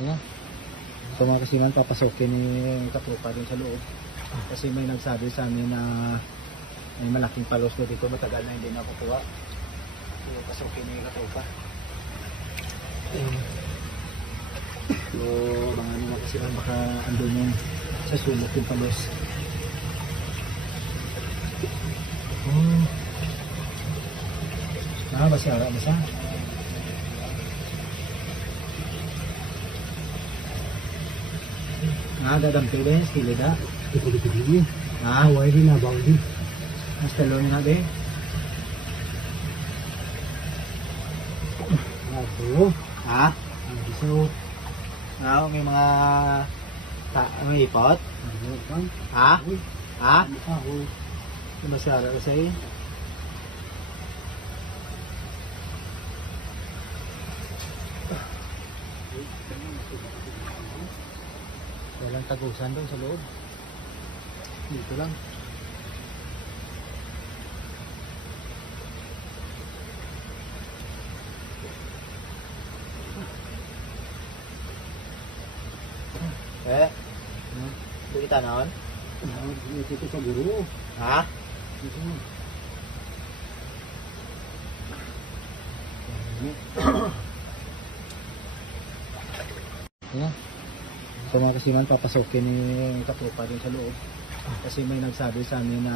Ayan. So mga kasiman, papasokin ni Katupa dun sa loob. Kasi may nagsabi sa amin na may malaking palos na dito, matagal na hindi nakukuha. So pasokin ni Katupa. So mga kasiman, baka andun yung sa sulok yung palos. Basa, basa. Dadampi din, stili da. Ipuli-puli. Huwag rin na bawal din. Mas talon na din. Ako. Ang bisaw. May mga may ipot. Ako. Masara kasi. Walang tagusan doon sa loob. Dito lang. Dito naon? Ito sa guru. Ayan. So mga kasiman, papasokin ni Katupa dun sa loob. Kasi may nagsabi sa amin na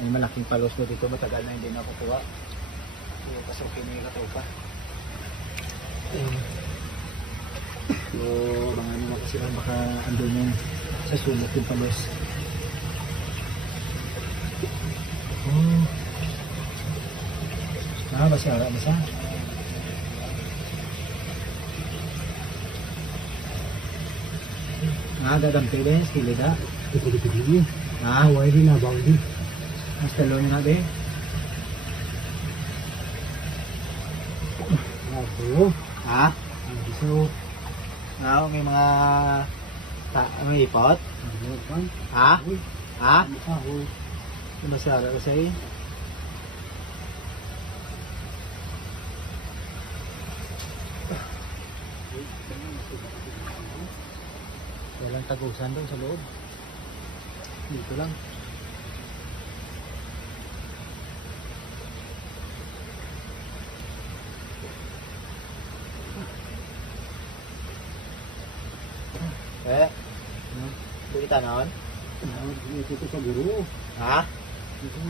may malaking palos na dito, matagal na hindi nakukuha. So pasokin ni Katupa. So mga kasiman, baka andun yung sa sulok yung palos. Basa, basa. Dadampi din, stili da. Ipuli-puli. Huwag rin na bawal din. Mas talon na din. Ako. Ang bisaw. May mga may ipot. Ako. Masara kasi. Walang tagusan doon sa loob. Dito lang. Dito naon? Ito sa guru. Ito.